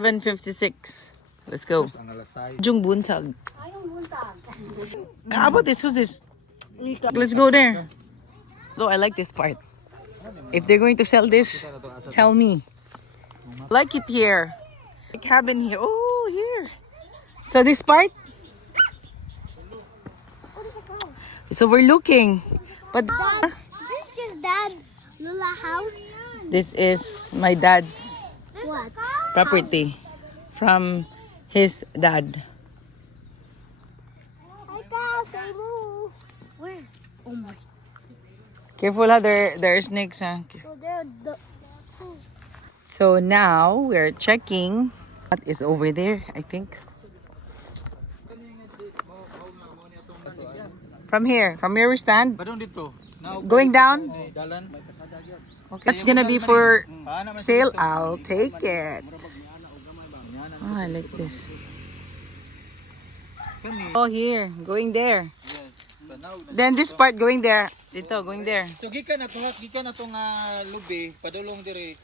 7:56. Let's go. Jung Buntag. How about this? Who's this? Let's go there. No, I like this part. If they're going to sell this, tell me. Like it here. A cabin here. Oh, here. So this part, it's overlooking. But This is Dad Lula house. this is my dad's What? property from his dad. Hi guys, they move. Where? Oh my. Careful ha, there are snakes ha. So they're the. So now we're checking what is over there, I think. From here we stand. Going down. Okay. That's gonna be for sale. I'll take it. Oh, I like this. Oh, here. Going there. Then this part going there. Dito, going there. So gikan na to nga lubi padulong dire.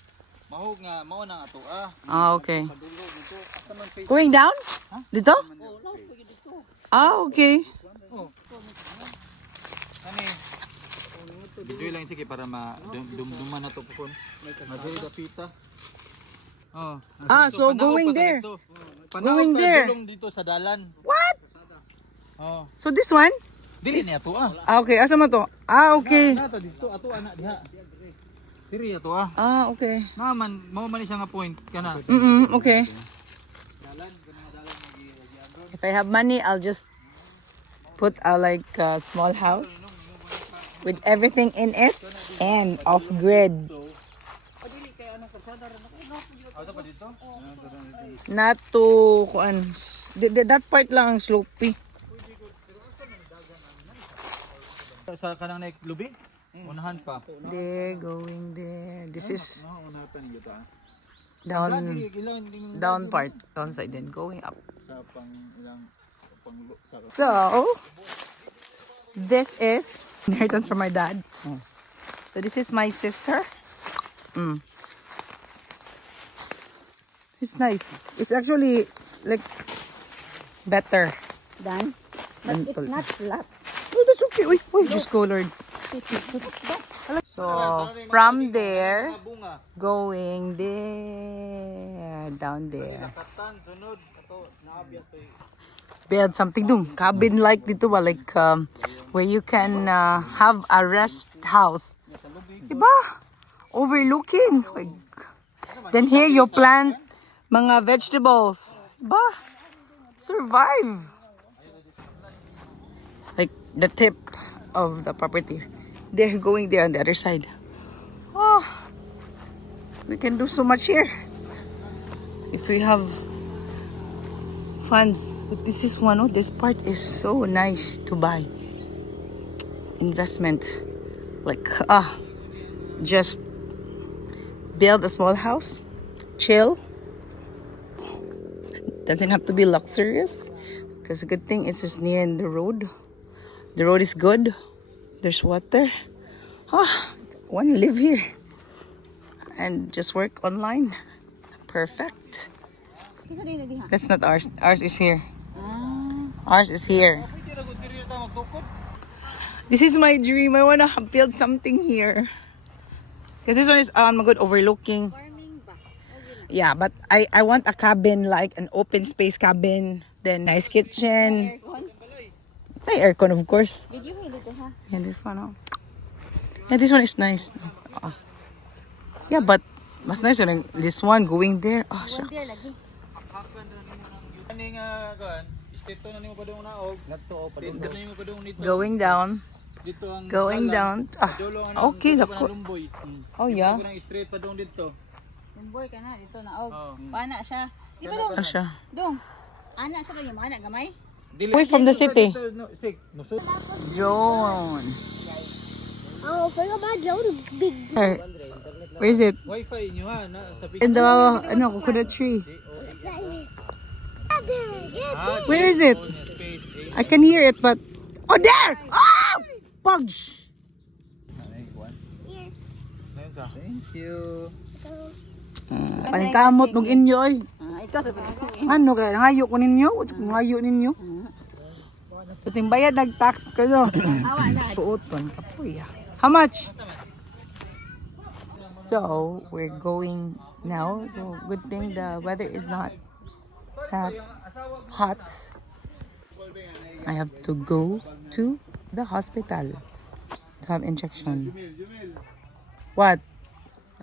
Mahog nga mao na ato Ah, okay. Going down? Dito? Ah, okay. Kani video lang sige para dumduman na to pukon. Madiri dapita. Oh. Ah, so going there. Going there. Padulong dito sa dalan. What? Oh. So this one? Dili ni ato Ah, okay. Asa mo to? Ah, okay. Nato dito ato ana diha. Diri ato Ah, okay. Naman mao man siya nga point kana. Okay. If I have money, I'll just put a small house with everything in it and off-grid. Not to kuan. That part lang ang slopey. Sa kanang naik lubi? Unahan pa. They're going there. This is Unahan pa niyo ta. down part, down side, then going up. Sa pang ilang sa So, this is inheritance from my dad. So this is my sister. It's nice. It's actually like better Done. But it's pala. not flat. Oh, that's okay. Uy, just colored. So from there, going there, down there. katan sunod ato naabya to. Build something dong cabin like dito ba, like where you can have a rest house. Diba? Overlooking. Like, then here you plant mga vegetables. Diba? Survive. Like the tip of the property. They're going there on the other side. Oh, we can do so much here if we have funds. But this is one. Oh, this part is so nice to buy. Investment, like just build a small house, chill. Doesn't have to be luxurious, because the good thing is it's near the road. The road is good. There's water. Want to live here and just work online. Perfect. That's not ours. Ours is here. Ours is here. This is my dream. I want to build something here. Because this one is good overlooking. Yeah, but I want a cabin, like an open space cabin. Then nice kitchen. May aircon, of course. Yeah, this one. Oh. Yeah, this one is nice. Yeah, but mas nice than this one going there. Oh, shucks. Ani nga kuan, isteto na nimo padung naog, ngadto pa nimo padung nito. Going down. Dito ang Going down. Okay, dako. Oh, yeah. Ang straight padung dito. Lumboy ka na dito na og. Paana siya. Di ba dong? Ano siya? Dong. Ana siya kanya ana gamay. Away from the city. Nusod. Joan. Oh, for about Joan, big. Where is it? Wi-Fi niyo ha na sa In the coconut tree. Ah, Where is it? I can hear it, but oh, there! Oh! Pudge! Thank you. Paningkamot ng inyo ay. ikaw sa pinag Ano kaya? Nangayo ko ninyo? Nangayo ninyo? So, timbayad nag-tax ko no? Suoton ka po ya. How much? So, we're going now. So, good thing the weather is not that hot. I have to go to the hospital to have injection. What?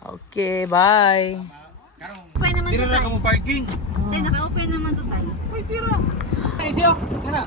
Okay, bye. Open naman Tira to na tayo. ka mo parking. Naka-open naman to tayo. Ay, tira. Ay, siya. Tira.